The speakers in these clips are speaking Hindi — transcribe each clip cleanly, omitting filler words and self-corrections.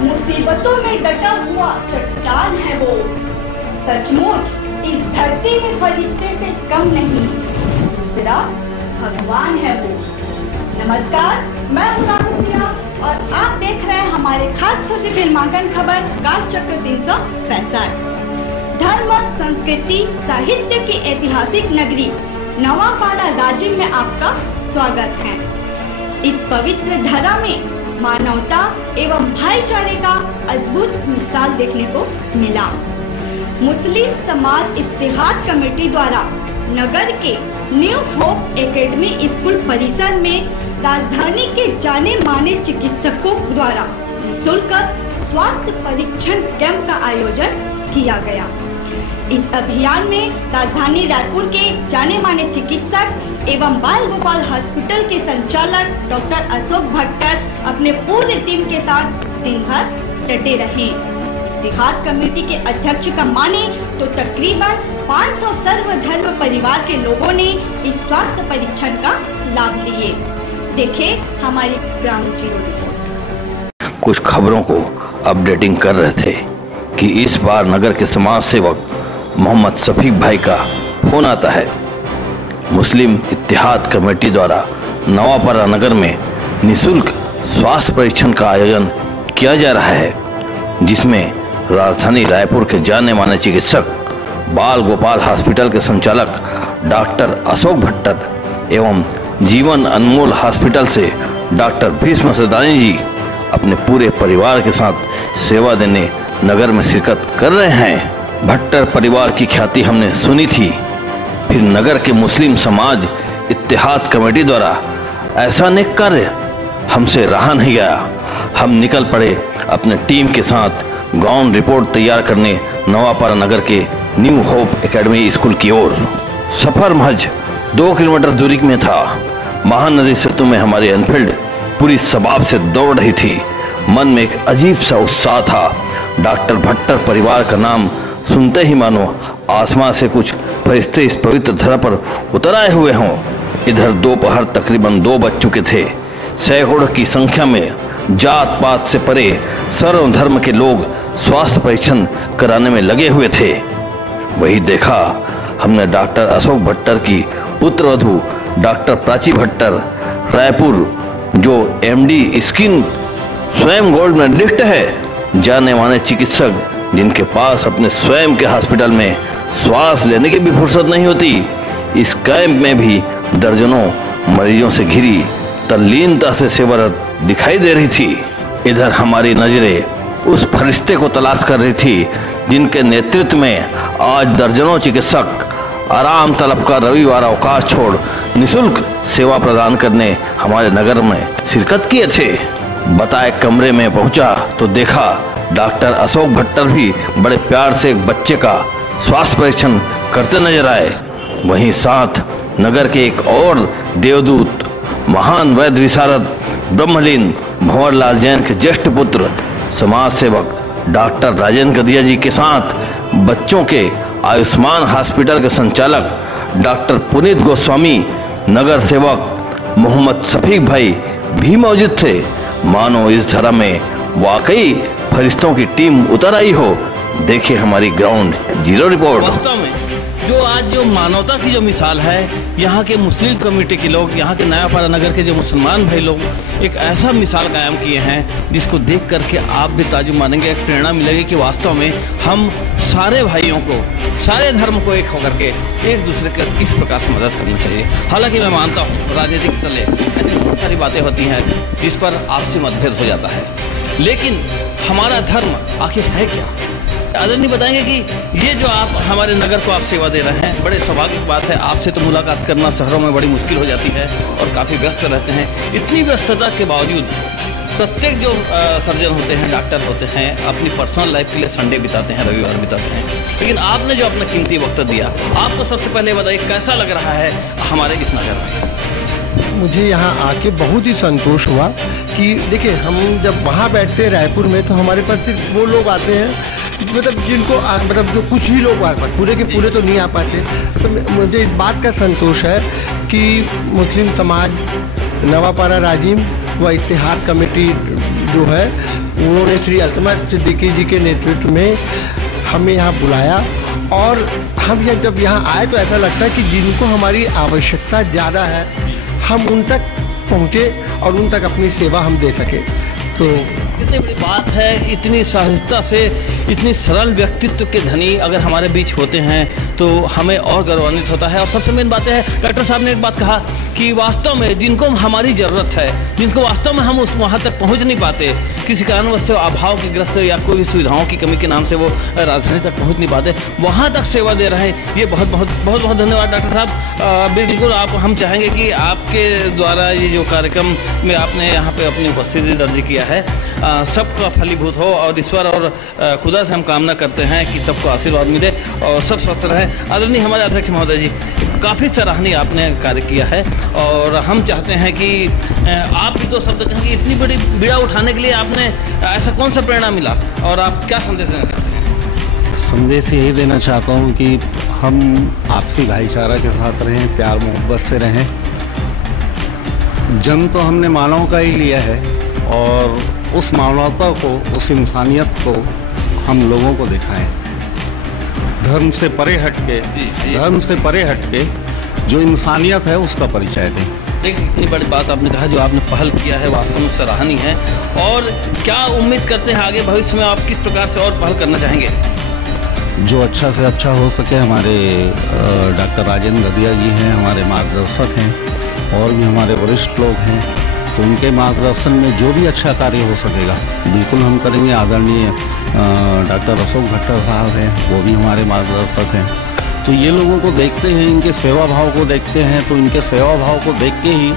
मुसीबतों में डटा हुआ चट्टान है वो, सचमुच इस धरती में फरिश्ते से कम नहीं, दूसरा भगवान है वो। नमस्कार, मैं हूं राहुल और आप देख रहे हैं हमारे खास खुशी फिल्मांकन खबर काल चक्र 365। धर्म, संस्कृति, साहित्य की ऐतिहासिक नगरी नवापाड़ा राज्य में आपका स्वागत है। इस पवित्र धरा में मानवता एवं भाईचारे का अद्भुत मिसाल देखने को मिला। मुस्लिम समाज इत्तेहाद कमेटी द्वारा नगर के न्यू होप एकेडमी स्कूल परिसर में राजधानी के जाने माने चिकित्सकों द्वारा निःशुल्क स्वास्थ्य परीक्षण कैंप का आयोजन किया गया। इस अभियान में राजधानी रायपुर के जाने माने चिकित्सक एवं बाल गोपाल हॉस्पिटल के संचालक डॉक्टर अशोक भट्टर अपने पूरी टीम के साथ दिन भर डटे रहे। इत्तेहाद कमेटी के अध्यक्ष का माने तो तकरीबन 500 सर्वधर्म परिवार के लोगों ने इस स्वास्थ्य परीक्षण का लाभ लिए। देखें हमारी ग्राउंड जीरो रिपोर्ट। कुछ खबरों को अपडेटिंग कर रहे थे कि इस बार नगर के समाज सेवक मोहम्मद शफीक भाई का फोन आता है। मुस्लिम इत्तेहाद कमेटी द्वारा नवापाड़ा नगर में निःशुल्क स्वास्थ्य परीक्षण का आयोजन किया जा रहा है, जिसमें राजधानी रायपुर के जाने माने चिकित्सक बाल गोपाल हॉस्पिटल के संचालक डॉक्टर अशोक भट्टर एवं जीवन अनमोल हॉस्पिटल से डॉक्टर भीष्म सदानी जी अपने पूरे परिवार के साथ सेवा देने नगर में शिरकत कर रहे हैं। भट्टर परिवार की ख्याति हमने सुनी थी, फिर नगर के मुस्लिम समाज इत्तेहाद कमेटी द्वारा ऐसा नेक कार्य हमसे रहा नहीं गया। हम निकल पड़े अपने टीम के साथ ग्राउंड रिपोर्ट तैयार करने नवापाड़ा नगर के न्यू होप एकेडमी स्कूल की ओर। सफर महज 2 किलोमीटर दूरी में था। महानदी सेतु में हमारी एनफील्ड पूरी शबाब से दौड़ रही थी। मन में एक अजीब सा उत्साह था। डॉक्टर भट्टर परिवार का नाम सुनते ही मानो आसमां से कुछ फरिश्ते इस पवित्र धरा पर उतर आए हुए हों। इधर दोपहर तकरीबन 2 बज चुके थे। सैकड़ों की संख्या में जात पात से परे सर्व धर्म के लोग स्वास्थ्य परीक्षण कराने में लगे हुए थे। वही देखा हमने डॉक्टर अशोक भट्टर की पुत्रवधू डॉक्टर प्राची भट्टर रायपुर, जो MD स्किन स्वयं गोल्ड मेडलिस्ट है, जाने माने चिकित्सक जिनके पास अपने स्वयं के हॉस्पिटल में श्वास लेने की भी फुर्सत नहीं होती। इस कैंप में भी दर्जनों मरीजों से घिरी तल्लीनता से सेवारत दिखाई दे रही थी। इधर हमारी नजरें उस फरिश्ते को तलाश कर रही थी जिनके नेतृत्व में आज दर्जनों चिकित्सक आराम तलब का रविवार अवकाश छोड़ निःशुल्क सेवा प्रदान करने हमारे नगर में शिरकत किए थे। बताए कमरे में पहुंचा तो देखा डॉक्टर अशोक भट्टर भी बड़े प्यार से एक बच्चे का स्वास्थ्य परीक्षण करते नजर आए। वहीं साथ नगर के एक और देवदूत महान वैद्य विशारद ब्रह्मलीन भंवरलाल जैन के ज्येष्ठ पुत्र समाज सेवक डॉक्टर राजेंद्र गदिया जी के साथ बच्चों के आयुष्मान हॉस्पिटल के संचालक डॉक्टर पुनीत गोस्वामी, नगर सेवक मोहम्मद शफीक भाई भी मौजूद थे। मानो इस धरा में वाकई फरिश्तों की टीम उतर आई हो। देखिए हमारी ग्राउंड जीरो रिपोर्ट। वास्तव में जो मानवता की जो मिसाल है, यहाँ के मुस्लिम कमेटी के लोग, यहाँ के नयापाड़ा नगर के जो मुसलमान भाई लोग एक ऐसा मिसाल कायम किए हैं जिसको देख करके आप भी ताजुब मानेंगे, एक प्रेरणा मिलेगी कि वास्तव में हम सारे भाइयों को, सारे धर्म को एक होकर के एक दूसरे के किस प्रकार से मदद करना चाहिए। हालांकि मैं मानता हूँ राजनीतिक तले ऐसी बहुत सारी बातें होती हैं जिस पर आपसी मतभेद हो जाता है, लेकिन हमारा धर्म आखिर है क्या? आदरणीय बताएंगे कि ये जो आप हमारे नगर को आप सेवा दे रहे हैं, बड़े सौभाग्य की बात है। आपसे तो मुलाकात करना शहरों में बड़ी मुश्किल हो जाती है और काफ़ी व्यस्त रहते हैं। इतनी व्यस्तता के बावजूद प्रत्येक जो सर्जन होते हैं, डॉक्टर होते हैं, अपनी पर्सनल लाइफ के लिए संडे बिताते हैं, रविवार बिताते हैं, लेकिन आपने जो अपना कीमती वक्त दिया, आपको सबसे पहले बताइए कैसा लग रहा है हमारे इस नगर में? मुझे यहाँ आके बहुत ही संतोष हुआ कि देखिए, हम जब वहाँ बैठते हैं रायपुर में तो हमारे पास सिर्फ वो लोग आते हैं मतलब जिनको मतलब जो कुछ ही लोग पूरे के पूरे तो नहीं आ पाते। तो मुझे इस बात का संतोष है कि मुस्लिम समाज, नवापारा राजिम व इत्तेहाद कमेटी जो है उन्होंने श्री अल्तमश सिद्दीकी जी के नेतृत्व में हमें यहाँ बुलाया, और हम जब यहाँ आए तो ऐसा लगता है कि जिनको हमारी आवश्यकता ज़्यादा है हम उन तक पहुँचे और उन तक अपनी सेवा हम दे सके। तो कितनी बड़ी बात है, इतनी सहजता से, इतनी सरल व्यक्तित्व के धनी अगर हमारे बीच होते हैं तो हमें और गौरवान्वित होता है। और सबसे मेन बात है, डॉक्टर साहब ने एक बात कहा कि वास्तव में जिनको हमारी ज़रूरत है, जिनको वास्तव में हम उस वहाँ तक पहुँच नहीं पाते, किसी कारणवश से अभाव के ग्रस्त या कोई सुविधाओं की कमी के नाम से वो राजधानी तक पहुँच नहीं पाते, वहाँ तक सेवा दे रहे हैं। ये बहुत बहुत बहुत बहुत धन्यवाद डॉक्टर साहब। बिल्कुल आप, हम चाहेंगे कि आपके द्वारा ये जो कार्यक्रम में आपने यहाँ पे अपनी उपस्थिति दर्ज किया है, सबका फलीभूत हो, और ईश्वर और खुदा से हम कामना करते हैं कि सबको आशीर्वाद मिले और सब स्वस्थ रहे। आदरणीय हमारे अध्यक्ष महोदय जी, काफ़ी सराहनीय आपने कार्य किया है, और हम चाहते हैं कि आप भी तो शब्द कहें कि इतनी बड़ी बीड़ा उठाने के लिए आपने ऐसा कौन सा प्रेरणा मिला, और आप क्या संदेश देना चाहते हैं? संदेश यही देना चाहता हूँ कि हम आपसी भाईचारा के साथ रहें, प्यार मोहब्बत से रहें। जन्म तो हमने मानव का ही लिया है, और उस मानवता को, उस इंसानियत को हम लोगों को दिखाएं। धर्म से परे हटके जो इंसानियत है उसका परिचय दें। एक इतनी बड़ी बात आपने कहा, जो आपने पहल किया है वास्तव में सराहनीय है। और क्या उम्मीद करते हैं आगे भविष्य में आप किस प्रकार से और पहल करना चाहेंगे? जो अच्छा से अच्छा हो सके। हमारे डॉक्टर राजेंद्र ददिया जी हैं, हमारे मार्गदर्शक हैं, और भी हमारे वरिष्ठ लोग हैं, तो उनके मार्गदर्शन में जो भी अच्छा कार्य हो सकेगा बिल्कुल हम करेंगे। आदरणीय डॉक्टर अशोक भट्टर साहब हैं, वो भी हमारे मार्गदर्शक हैं। तो ये लोगों को देखते हैं, इनके सेवा भाव को देखते हैं, तो इनके सेवा भाव को देख के ही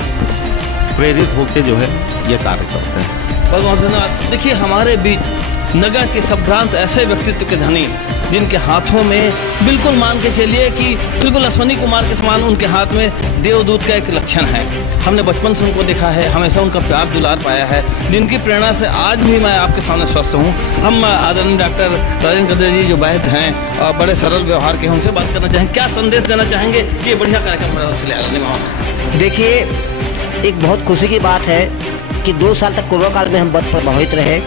प्रेरित होकर जो है ये कार्य करते हैं। बहुत बहुत धन्यवाद। देखिए, हमारे बीच नगर के संभ्रांत ऐसे व्यक्तित्व के धनी, जिनके हाथों में बिल्कुल मान के चलिए कि बिल्कुल अश्वनी कुमार के समान उनके हाथ में देवदूत का एक लक्षण है। हमने बचपन से उनको देखा है, हमेशा उनका प्यार दुलार पाया है, जिनकी प्रेरणा से आज भी मैं आपके सामने स्वस्थ हूँ। हम आदरणीय डॉक्टर राजेंद्र ददिया जी जो वैद्य हैं और बड़े सरल व्यवहार के, उनसे बात करना चाहेंगे। क्या संदेश देना चाहेंगे कि ये बढ़िया कार्यक्रम? देखिए, एक बहुत खुशी की बात है कि 2 साल तक कोरोना काल में हम बद प्रभावित रहे।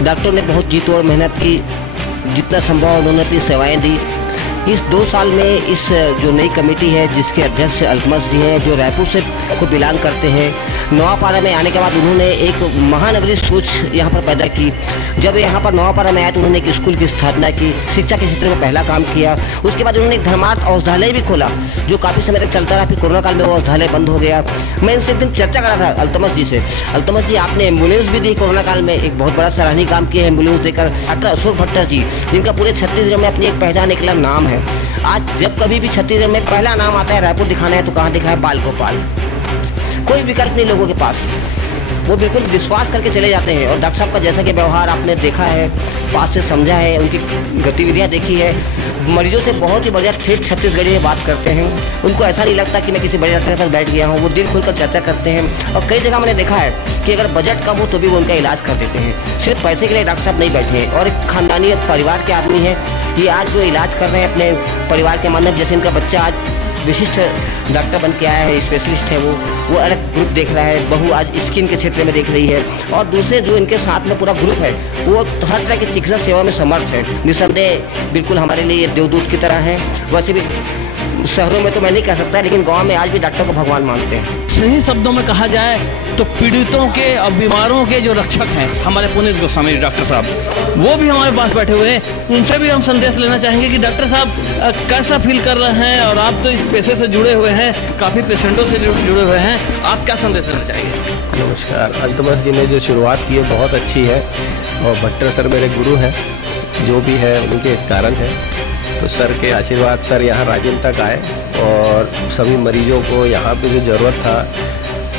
डॉक्टर ने बहुत जी तोड़ मेहनत की, जितना संभव उन्होंने अपनी सेवाएं दी। इस 2 साल में इस जो नई कमेटी है, जिसके अध्यक्ष अल्तमश जी हैं, जो रायपुर से को बिलोंग करते हैं, नवापारा में आने के बाद उन्होंने एक महानगरीय सोच यहाँ पर पैदा की। जब यहाँ पर नवापारा में आए तो उन्होंने एक स्कूल की स्थापना की, शिक्षा के क्षेत्र में पहला काम किया। उसके बाद उन्होंने एक धर्मार्थ औषधालय भी खोला, जो काफ़ी समय तक चलता रहा। फिर कोरोना काल में वो औषधालय बंद हो गया। मैं इनसे एक दिन चर्चा कर रहा था अल्तमश जी से। अल्तमश जी, आपने एम्बुलेंस भी दी कोरोना काल में, एक बहुत बड़ा सराहनीय काम किया है एम्बुलेंस देकर। डॉक्टर अशोक भट्टर जी, जिनका पूरे छत्तीसगढ़ में अपनी एक पहचान, एक नाम है। आज जब कभी भी छत्तीसगढ़ में पहला नाम आता है, रायपुर दिखाना है तो कहाँ दिखा है? बाल गोपाल। कोई विकल्प नहीं लोगों के पास, वो बिल्कुल विश्वास करके चले जाते हैं। और डॉक्टर साहब का जैसा कि व्यवहार आपने देखा है, पास से समझा है, उनकी गतिविधियां देखी है, मरीजों से बहुत ही बढ़िया ठेठ छत्तीसगढ़ी में बात करते हैं। उनको ऐसा नहीं लगता कि मैं किसी बड़े डॉक्टर के पास बैठ गया हूँ, वो दिल खोलकर चर्चा करते हैं। और कई जगह मैंने देखा है कि अगर बजट कम हो तो भी वो उनका इलाज कर देते हैं। सिर्फ पैसे के लिए डॉक्टर साहब नहीं बैठे हैं, और एक खानदानी परिवार के आदमी हैं। ये आज जो इलाज कर रहे हैं अपने परिवार के माध्यम, जैसे इनका बच्चा आज विशिष्ट डॉक्टर बन के आया है, स्पेशलिस्ट है, वो अलग ग्रुप देख रहा है, बहू आज स्किन के क्षेत्र में देख रही है, और दूसरे जो इनके साथ में पूरा ग्रुप है वो हर तरह की चिकित्सा सेवा में समर्थ है। निस्संदेह बिल्कुल हमारे लिए देवदूत की तरह है। वैसे भी शहरों में तो मैं नहीं कह सकता, लेकिन गांव में आज भी डॉक्टर को भगवान मानते हैं। सही शब्दों में कहा जाए तो पीड़ितों के और बीमारों के जो रक्षक हैं हमारे पुनीत गोस्वामी डॉक्टर साहब, वो भी हमारे पास बैठे हुए हैं। उनसे भी हम संदेश लेना चाहेंगे कि डॉक्टर साहब कैसा फील कर रहे हैं, और आप तो इस पेशे से जुड़े हुए हैं, काफ़ी पेशेंटों से जुड़े हुए हैं, आप क्या संदेश लेना चाहेंगे? नमस्कार। अल्तमश जी ने जो शुरुआत की है बहुत अच्छी है, और भट्टर सर मेरे गुरु हैं, जो भी है उनके इस कारण है। तो सर के आशीर्वाद, सर यहाँ राजेंद्र तक आए और सभी मरीजों को यहाँ पे जो ज़रूरत था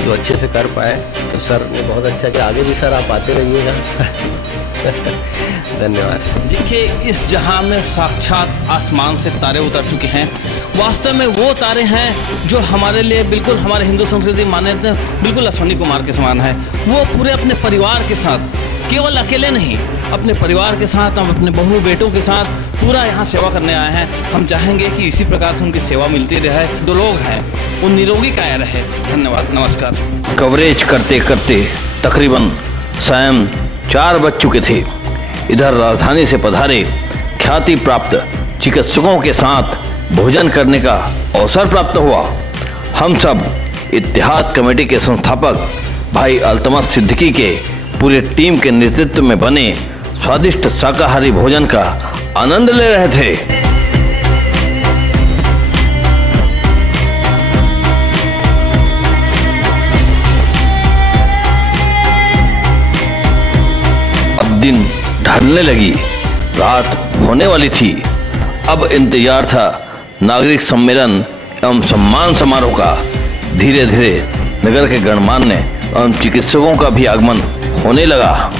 जो अच्छे से कर पाए। तो सर ने बहुत अच्छा किया, आगे भी सर आप आते रहिएगा। धन्यवाद। देखिए, इस जहां में साक्षात आसमान से तारे उतर चुके हैं। वास्तव में वो तारे हैं जो हमारे लिए बिल्कुल, हमारे हिंदू संस्कृति मान्यता बिल्कुल अश्विनी कुमार के समान है। वो पूरे अपने परिवार के साथ, केवल अकेले नहीं, अपने परिवार के साथ, हम अपने बहू बेटों के साथ पूरा यहाँ सेवा करने आए हैं। हम चाहेंगे कि इसी प्रकार से उनकी सेवा मिलती रहे। जो लोग हैं वो निरोगी काया रहे। धन्यवाद, नमस्कार। कवरेज करते करते तकरीबन शाम 4 बज चुके थे। इधर राजधानी से पधारे ख्याति प्राप्त चिकित्सकों के साथ भोजन करने का अवसर प्राप्त हुआ। हम सब इत्तेहाद कमेटी के संस्थापक भाई अल्तमश सिद्दीकी के पूरे टीम के नेतृत्व में बने स्वादिष्ट शाकाहारी भोजन का आनंद ले रहे थे। अब दिन ढलने लगी, रात होने वाली थी। अब इंतजार था नागरिक सम्मेलन एवं सम्मान समारोह का। धीरे धीरे नगर के गणमान्य एवं चिकित्सकों का भी आगमन होने लगा।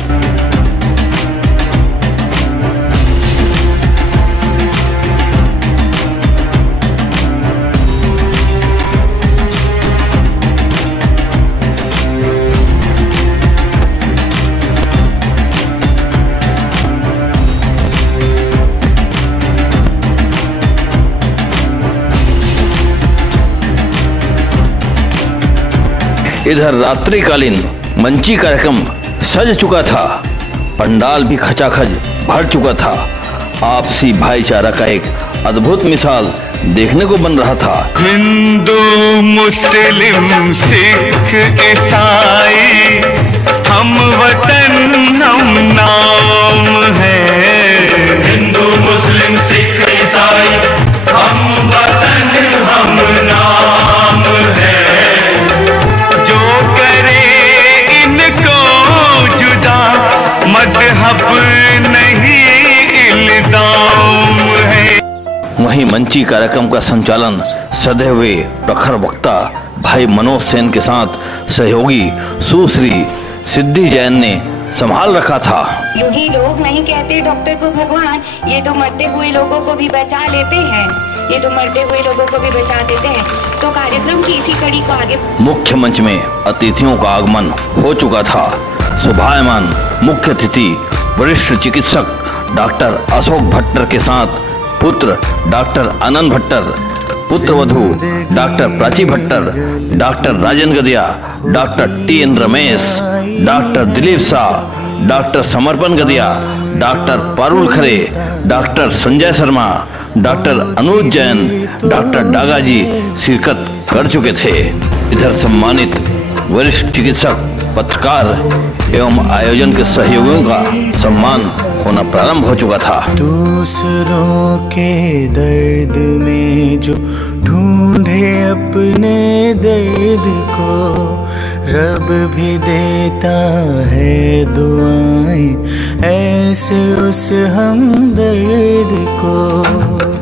इधर रात्रिकालीन मंची कार्यक्रम सज चुका था। पंडाल भी खचाखच भर चुका था। आपसी भाईचारा का एक अद्भुत मिसाल देखने को बन रहा था। हिंदू मुस्लिम सिख ईसाई हम वतन हम नाम है। हिंदू मुस्लिम सिख ईसाई हम वतन हम नाम है। जो करे इनको जुदा मजहब नहीं इल्जाम है। वहीं मंची कार्यक्रम का संचालन सधे हुए प्रखर वक्ता भाई मनोज सेन के साथ सहयोगी सुश्री सिद्धि जैन ने संभाल रखा था। यूं ही लोग नहीं कहते डॉक्टर को भगवान, ये तो मरते हुए लोगों को भी बचा लेते हैं, ये तो मरते हुए लोगों को भी बचा देते हैं। तो कार्यक्रम की इसी कड़ी को आगे। मुख्य मंच में अतिथियों का आगमन हो चुका था। शोभायमान मुख्य अतिथि वरिष्ठ चिकित्सक डॉक्टर अशोक भट्टर के साथ पुत्र डॉक्टर आनंद भट्टर, पुत्रवधू doctor Prachi Bhattar, doctor Rajan Gadia, doctor TN Ramesh, doctor Dilip Shah, doctor Samarpan Gadia, doctor Parul Khare, doctor Sanjay Sharma, doctor Anuj Jain, doctor Dagaji शिरकत कर चुके थे। इधर सम्मानित वरिष्ठ चिकित्सक, पत्रकार एवं आयोजन के सहयोगियों का सम्मान होना प्रारंभ हो चुका था। दूसरों के दर्द में जो ढूंढे अपने दर्द को, रब भी देता है दुआएं ऐसे उस हमदर्द को।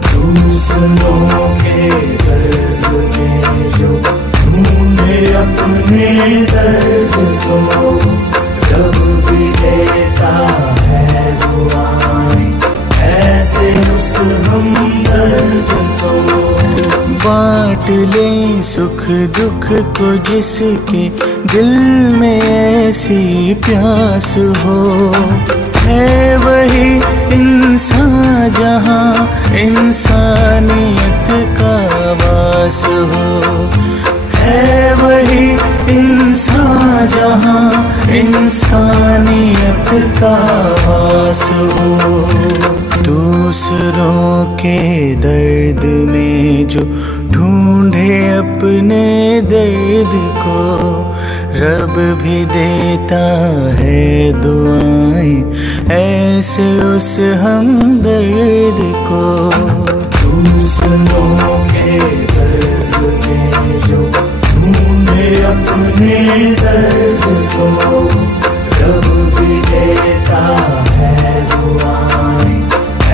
दूसरों के दर्द में जो ढूंढे अपने दर्द को, रब भी देता है दुआएं ऐसे उस हमदर्द को। बांट ले सुख दुख को जिसके दिल में ऐसी प्यास हो, है वही इंसान जहाँ इंसानियत का वास हो, है वही इंसान जहाँ इंसानियत का वास हो। दूसरों के दर्द में जो ढूंढे अपने दर्द को, रब भी देता है दुआएं ऐसे उस हमदर्द को। दूसरों के दर्द में जो ढूंढे अपने दर्द को, रब भी देता है दुआएं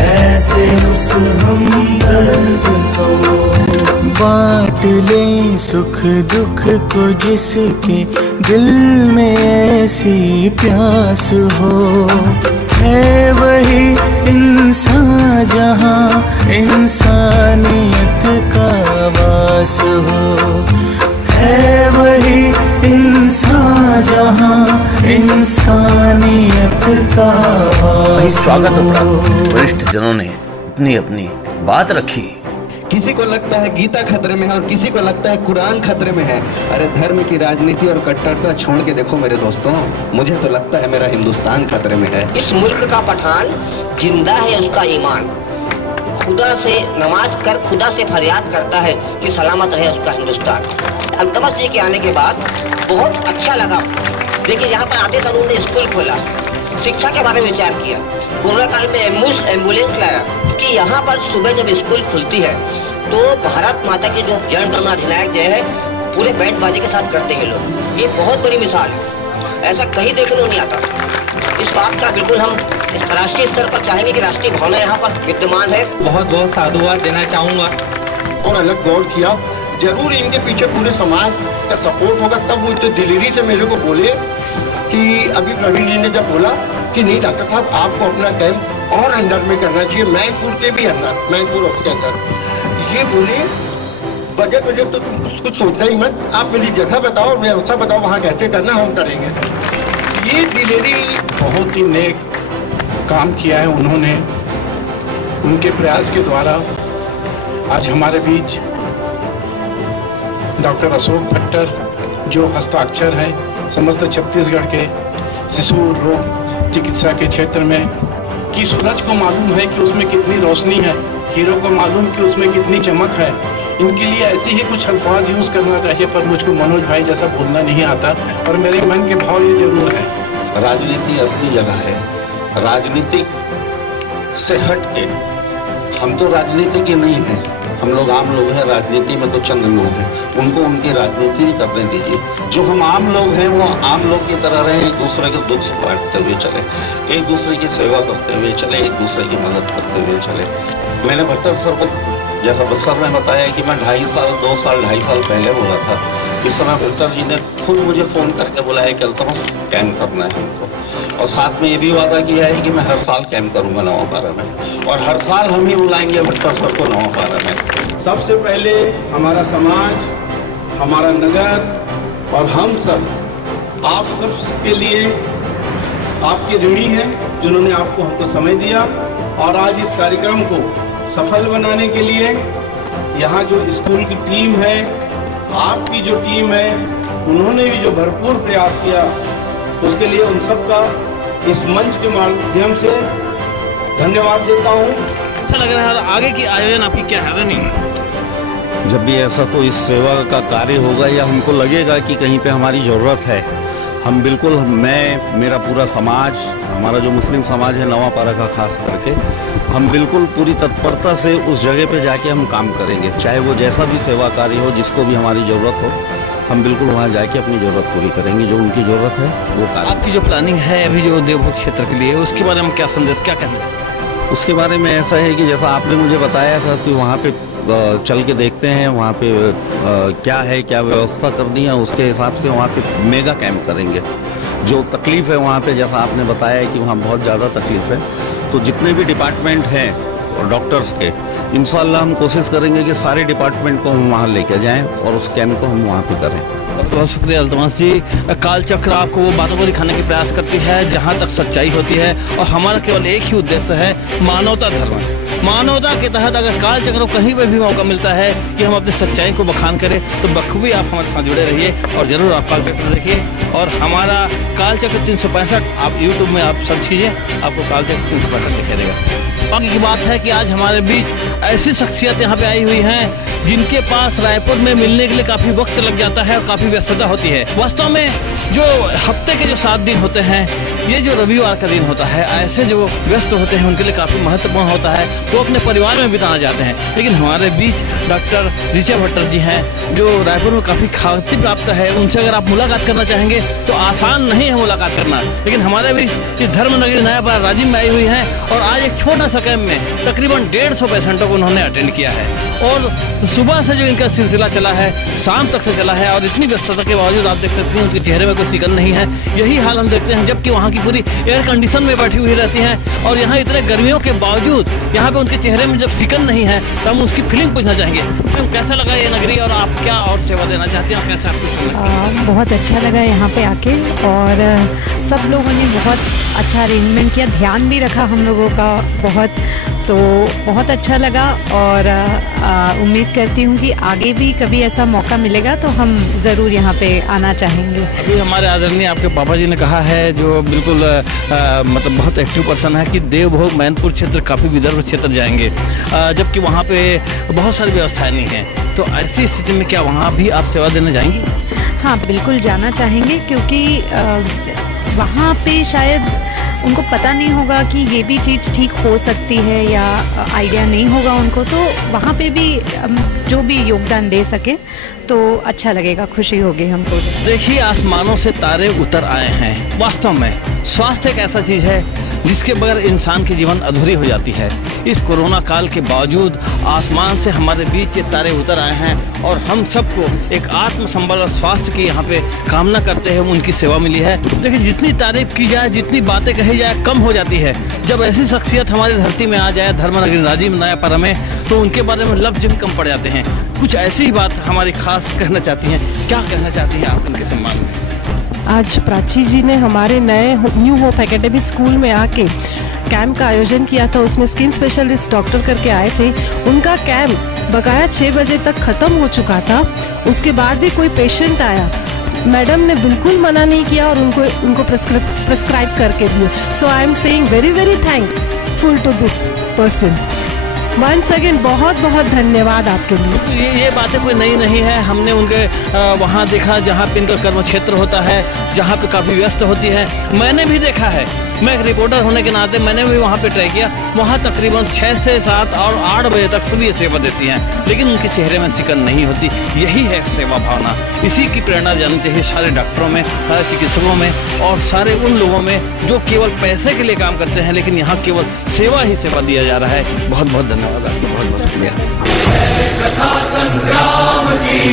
ऐसे उस हमदर्द को। बांट ले सुख दुख को जिसके दिल में ऐसी प्यास हो, है वही इंसान जहाँ इंसानियत का वास हो, है वही इंसान जहाँ इंसानियत का वास स्वागत उपरांत वरिष्ठ जनों ने अपनी अपनी बात रखी। किसी को लगता है गीता खतरे में है और किसी को लगता है कुरान खतरे में है। अरे धर्म की राजनीति और कट्टरता छोड़ के देखो मेरे दोस्तों, मुझे तो लगता है मेरा हिंदुस्तान खतरे में है। इस मुल्क का पठान जिंदा है उसका ईमान, खुदा से नमाज कर खुदा से फरियाद करता है कि सलामत रहे उसका हिंदुस्तान। अल्तमश जी के आने के बाद बहुत अच्छा लगा। देखिए यहाँ पर आते समय उन्होंने स्कूल खोला, शिक्षा के बारे में विचार किया, कोरोना काल में एम्बुलेंस लाया कि यहाँ पर सुबह जब स्कूल खुलती है तो भारत माता के जो जन गण अधिनायक जय है पूरे बैंड बाजे के साथ करते हैं लोग। ये बहुत बड़ी मिसाल है, ऐसा कहीं देखने को नहीं आता। इस बात का बिल्कुल हम राष्ट्रीय स्तर पर चाहेंगे कि राष्ट्रीय भावना यहाँ पर विद्यमान है। बहुत बहुत साधुवाद देना चाहूँगा। और अलग गौर किया, जरूर इनके पीछे पूरे समाज का सपोर्ट होगा। तब वो इतने दिलेरी से मेरे को बोले कि अभी प्रवीण जी ने जब बोला कि नहीं डॉक्टर साहब आपको अपना कैंप और अंदर में करना चाहिए, मैनपुर के भी अंदर, मैनपुर के अंदर। ये बोले बजट तो तुम कुछ सोचना ही मत, आप मेरी जगह बताओ और व्यवस्था बताओ वहाँ कैसे करना, हम करेंगे। ये दिलेरी बहुत ही नेक काम किया है उन्होंने। उनके प्रयास के द्वारा आज हमारे बीच डॉक्टर अशोक भट्टर जो हस्ताक्षर है समस्त छत्तीसगढ़ के शिशु रोग चिकित्सा के क्षेत्र में, कि सूरज को मालूम है कि उसमें कितनी रोशनी है, हीरो को मालूम कि उसमें कितनी चमक है। इनके लिए ऐसे ही कुछ अल्फाज यूज करना चाहिए, पर मुझको मनोज भाई जैसा बोलना नहीं आता। और मेरे मन के भाव ये जरूर है, राजनीति अपनी जगह है, राजनीतिक से हट के हम तो राजनीति के नहीं हैं, हम लोग आम लोग हैं। राजनीति में तो चंद लोग हैं, उनको उनकी राजनीति करने दीजिए। जो हम आम लोग हैं वो आम लोग की तरह रहें, एक दूसरे के दुख से बांटते हुए चले, एक दूसरे की सेवा करते हुए चले, एक दूसरे की मदद करते हुए चले। मैंने भट्टर सर को जैसा सर ने बताया कि मैं 2.5 साल पहले बोला था, इस समय भट्टर जी ने खुद मुझे फ़ोन करके बुलाया कि अल्तमश कैंप करना है हमको, और साथ में ये भी वादा किया है कि मैं हर साल कैंप करूँगा नवापारा में, और हर साल हम ही बुलाएंगे भट्टर सर को नवापारा में। सबसे पहले हमारा समाज, हमारा नगर और हम सब आप सब के लिए आपके ऋणी हैं जिन्होंने आपको हमको समय दिया। और आज इस कार्यक्रम को सफल बनाने के लिए यहाँ जो स्कूल की टीम है, आपकी जो टीम है, उन्होंने भी जो भरपूर प्रयास किया, उसके लिए उन सब का इस मंच के माध्यम से धन्यवाद देता हूँ। अच्छा लग रहा है। आगे की आयोजन आपकी क्या है? नहीं जब भी ऐसा कोई सेवा का कार्य होगा या हमको लगेगा कि कहीं पे हमारी ज़रूरत है, हम बिल्कुल, मैं, मेरा पूरा समाज, हमारा जो मुस्लिम समाज है नवापारा का खास करके, हम बिल्कुल पूरी तत्परता से उस जगह पे जाके हम काम करेंगे। चाहे वो जैसा भी सेवा कार्य हो, जिसको भी हमारी ज़रूरत हो, हम बिल्कुल वहाँ जाके अपनी ज़रूरत पूरी करेंगे। जो उनकी ज़रूरत है वो कार्य। आपकी जो प्लानिंग है अभी जो देवभूत क्षेत्र के लिए, उसके बारे में क्या संदेश, क्या कहना है? उसके बारे में ऐसा है कि जैसा आपने मुझे बताया था कि वहाँ पे चल के देखते हैं वहाँ पे क्या है, क्या व्यवस्था करनी है, उसके हिसाब से वहाँ पे मेगा कैंप करेंगे। जो तकलीफ़ है वहाँ पे, जैसा आपने बताया है कि वहाँ बहुत ज़्यादा तकलीफ़ है, तो जितने भी डिपार्टमेंट हैं डॉक्टर्स के, इंशाल्लाह हम कोशिश करेंगे कि सारे डिपार्टमेंट को हम वहाँ लेकर जाएं और उस कैंप को हम वहाँ पे करें। बहुत शुक्रिया अल्तमश जी। कालचक्र आपको वो बातों को दिखाने की प्रयास करती है जहाँ तक सच्चाई होती है, और हमारा केवल एक ही उद्देश्य है, मानवता धर्म। मानवता के तहत अगर कालचक्र को कहीं पर भी मौका मिलता है कि हम अपनी सच्चाई को बखान करें, तो बखूबी आप हमारे साथ जुड़े रहिए और ज़रूर आप कालचक्र देखिए। और हमारा कालचक्र 365 आप यूट्यूब में आप सर्च कीजिए, आपको कालचक्र 365 दिखाई देगा। बाकी की बात है कि आज हमारे बीच ऐसी शख्सियत यहाँ पे आई हुई हैं जिनके पास रायपुर में मिलने के लिए काफ़ी वक्त लग जाता है और काफ़ी व्यस्तता होती है। वास्तव में जो हफ्ते के जो 7 दिन होते हैं, ये जो रविवार का दिन होता है, ऐसे जो व्यस्त होते हैं उनके लिए काफ़ी महत्वपूर्ण होता है, वो अपने परिवार में बिताना चाहते हैं। लेकिन हमारे बीच डॉक्टर ऋचा भट्टर जी हैं जो रायपुर में काफ़ी ख्याति प्राप्त है। उनसे अगर आप मुलाकात करना चाहेंगे तो आसान नहीं है मुलाकात करना, लेकिन हमारे बीच इस धर्मनगरी नयापारा राजिम में आई हुई हैं और आज एक छोटा सा कैंप में तकरीबन 150 पेशेंटों को उन्होंने अटेंड किया है और सुबह से जो इनका सिलसिला चला है, शाम तक से चला है, और इतनी व्यस्तता के बावजूद आप देख सकते हैं उनके चेहरे में कोई सिकन नहीं है। यही हाल हम देखते हैं जबकि वहाँ की पूरी एयर कंडीशन में बैठी हुई रहती हैं, और यहाँ इतने गर्मियों के बावजूद यहाँ पे उनके चेहरे में जब सिकन नहीं है तो हम उसकी फीलिंग पूछना चाहेंगे। मैम, कैसा लगा ये नगरी, और आप क्या और सेवा देना चाहते हैं, कैसा आपको? बहुत अच्छा लगा यहाँ पे आके, और सब लोगों ने बहुत अच्छा अरेंजमेंट किया, ध्यान भी रखा हम लोगों का बहुत अच्छा लगा। और उम्मीद करती हूँ कि आगे भी कभी ऐसा मौका मिलेगा तो हम ज़रूर यहाँ पे आना चाहेंगे। अभी हमारे आदरणीय आपके पापा जी ने कहा है, जो बिल्कुल मतलब बहुत एक्टिव पर्सन है, कि देवभोग मैनपुर क्षेत्र काफ़ी विदर्भ क्षेत्र जाएंगे, जबकि वहाँ पे बहुत सारी व्यवस्थाएं नहीं हैं। तो ऐसी स्थिति में क्या वहाँ भी आप सेवा देने जाएंगी? हाँ, बिल्कुल जाना चाहेंगे, क्योंकि वहाँ पे शायद उनको पता नहीं होगा कि ये भी चीज़ ठीक हो सकती है, या आइडिया नहीं होगा उनको, तो वहाँ पे भी जो भी योगदान दे सके तो अच्छा लगेगा, खुशी होगी हमको। देखिए, आसमानों से तारे उतर आए हैं। वास्तव में स्वास्थ्य एक ऐसा चीज़ है जिसके बगैर इंसान की जीवन अधूरी हो जाती है। इस कोरोना काल के बावजूद आसमान से हमारे बीच ये तारे उतर आए हैं, और हम सबको एक आत्मसंबल और स्वास्थ्य की यहाँ पे कामना करते हुए उनकी सेवा मिली है। देखिए, जितनी तारीफ की जाए, जितनी बातें कही जाए, कम हो जाती है। जब ऐसी शख्सियत हमारी धरती में आ जाए, धर्मनगरी राजीव नयापारा में, तो उनके बारे में लफ्ज भी कम पड़ जाते हैं। कुछ ऐसी ही बात हमारी खास कहना चाहती हैं, क्या कहना चाहती हैं आप उनके सम्मान में? आज प्राची जी ने हमारे नए न्यू होप एकेडमी स्कूल में आके कैंप का आयोजन किया था। उसमें स्किन स्पेशलिस्ट डॉक्टर करके आए थे। उनका कैंप बकाया 6 बजे तक ख़त्म हो चुका था। उसके बाद भी कोई पेशेंट आया, मैडम ने बिल्कुल मना नहीं किया और उनको प्रिस्क्राइब करके दिए। So I am saying very very thankful to this person. Once again बहुत बहुत धन्यवाद आपके लिए। ये बातें कोई नई नहीं है। हमने उनके वहाँ देखा जहाँ पे इनका कर्म क्षेत्र होता है, जहाँ पे काफ़ी व्यस्त होती है। मैंने भी देखा है, मैं एक रिपोर्टर होने के नाते मैंने भी वहाँ पे ट्राई किया। वहाँ तकरीबन 6 से 7 और 8 बजे तक सभी ये सेवा देती हैं, लेकिन उनके चेहरे में सिकन नहीं होती। यही है सेवा भावना। इसी की प्रेरणा जानी चाहिए सारे डॉक्टरों में, सारे चिकित्सकों में, और सारे उन लोगों में जो केवल पैसे के लिए काम करते हैं, लेकिन यहाँ केवल सेवा ही सेवा दिया जा रहा है। बहुत बहुत धन्यवाद आपको, बहुत बहुत शुक्रिया। कथा संग्राम की